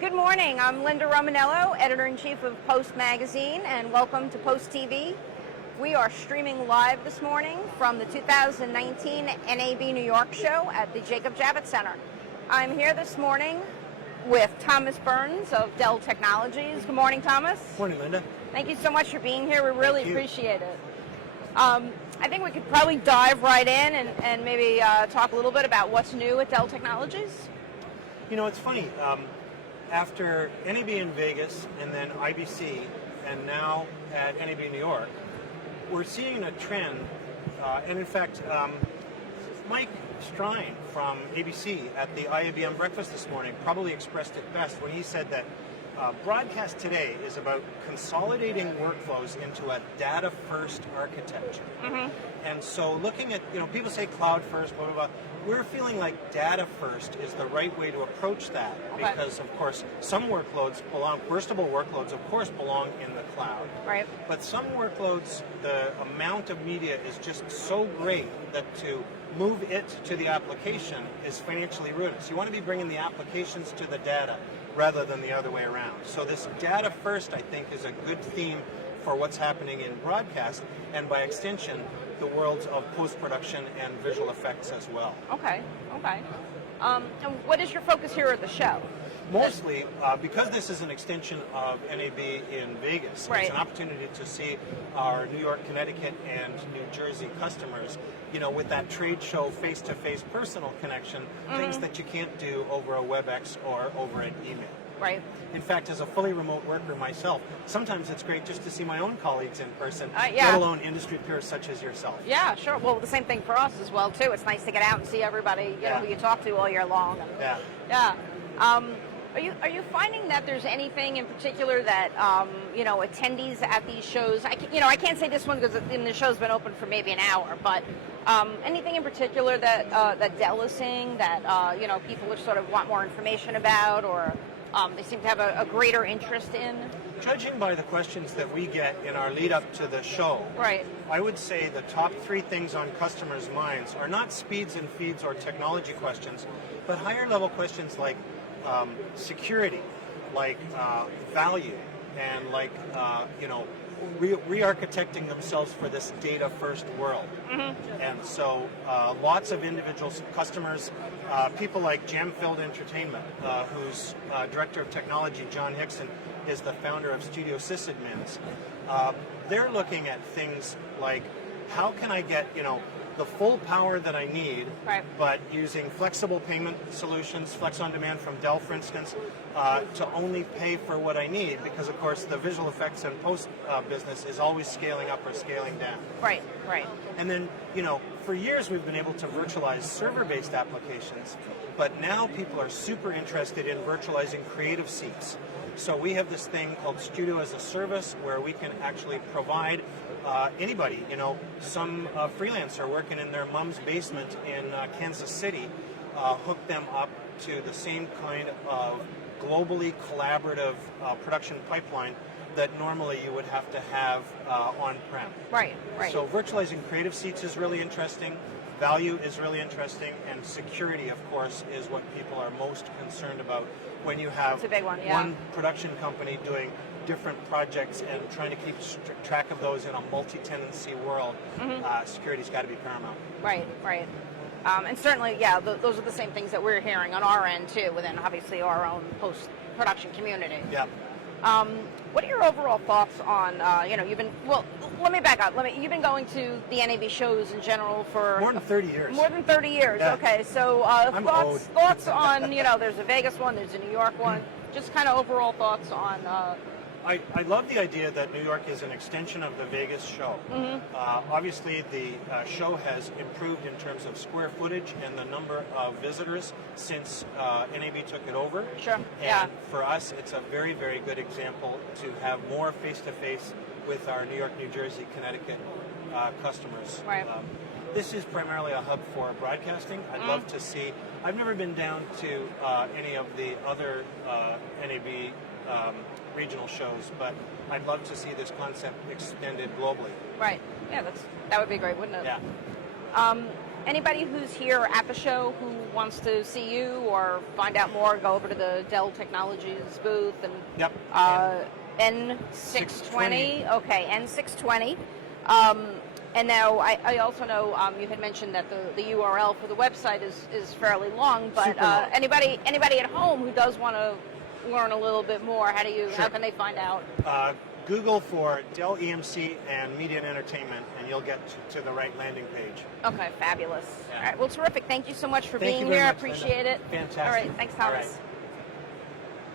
Good morning. I'm Linda Romanello, Editor-in-Chief of Post Magazine, and welcome to PostTV. We are streaming live this morning from the 2019 NAB New York show at the Jacob Javits Center. I'm here this morning with Thomas Burns of Dell Technologies. Good morning, Thomas. Morning, Linda. Thank you so much for being here. We really appreciate it. I think we could probably dive right in and maybe talk a little bit about what's new at Dell Technologies. You know, it's funny. After NAB in Vegas and then IBC and now at NAB New York, we're seeing a trend. And in fact, Mike Strine from ABC at the IABM breakfast this morning probably expressed it best when he said that broadcast today is about consolidating workflows into a data-first architecture. And so looking at, people say cloud first, blah, blah, blah. We're feeling like data first is the right way to approach that because, of course, some workloads burstable workloads, of course, belong in the cloud. Right. But some workloads, the amount of media is just so great that to move it to the application is financially rooted. So you want to be bringing the applications to the data rather than the other way around. So this data first, I think, is a good theme for what's happening in broadcast and by extension, the worlds of post-production and visual effects as well. Okay. And what is your focus here at the show? Mostly, because this is an extension of NAB in Vegas, it's an opportunity to see our New York, Connecticut, and New Jersey customers, with that trade show face-to-face personal connection, things that you can't do over a WebEx or over an email. Right. In fact, as a fully remote worker myself, sometimes it's great just to see my own colleagues in person, let alone industry peers such as yourself. Yeah, sure. Well, the same thing for us as well, too. It's nice to get out and see everybody, who you talk to all year long. Yeah. Are you finding that there's anything in particular that attendees at these shows? I can't say this one because the show's been open for maybe an hour, but anything in particular that Dell is seeing that people sort of want more information about, or they seem to have a greater interest in? Judging by the questions that we get in our lead up to the show, I would say the top three things on customers' minds are not speeds and feeds or technology questions, but higher level questions like security, like value, and like re-architecting themselves for this data-first world. And so lots of individual customers, people like Jam-Filled Entertainment, whose Director of Technology, John Hickson, is the founder of Studio Sysadmins. They're looking at things like, how can I get, the full power that I need, but using flexible payment solutions, Flex on Demand from Dell, for instance, to only pay for what I need, because of course the visual effects and post business is always scaling up or scaling down. Right. And then, for years we've been able to virtualize server-based applications, but now people are super interested in virtualizing creative seats. So we have this thing called Studio as a Service where we can actually provide anybody, some freelancer working in their mom's basement in Kansas City, hook them up to the same kind of globally collaborative production pipeline that normally you would have to have on-prem. Right. So virtualizing creative seats is really interesting. Value is really interesting, and security, of course, is what people are most concerned about when you have one production company doing different projects and trying to keep track of those in a multi-tenancy world. Security's got to be paramount. Right. And certainly, those are the same things that we're hearing on our end, too, within, obviously, our own post-production community. Yeah. What are your overall thoughts on, let me back up. You've been going to the NAB shows in general for... More than 30 years. More than 30 years, okay. So thoughts on, there's a Vegas one, there's a New York one, just kind of overall thoughts on... I love the idea that New York is an extension of the Vegas show. Obviously, the show has improved in terms of square footage and the number of visitors since NAB took it over. And for us, it's a very, very good example to have more face-to-face with our New York, New Jersey, Connecticut customers. This is primarily a hub for broadcasting. I'd love to see... I've never been down to any of the other NAB regional shows, but I'd love to see this concept extended globally. Right. Yeah, that would be great, wouldn't it? Yeah. Anybody who's here at the show who wants to see you or find out more, go over to the Dell Technologies booth and Yep. N620. Okay, N620. And now I also know you had mentioned that the URL for the website is fairly long, but anybody at home who does want to learn a little bit more, how can they find out? Google for Dell EMC and Media and Entertainment, and you'll get to the right landing page. Okay, fabulous. Yeah. All right, well, terrific. Thank you so much for being here. I appreciate it. Fantastic. All right, thanks, Thomas. All right.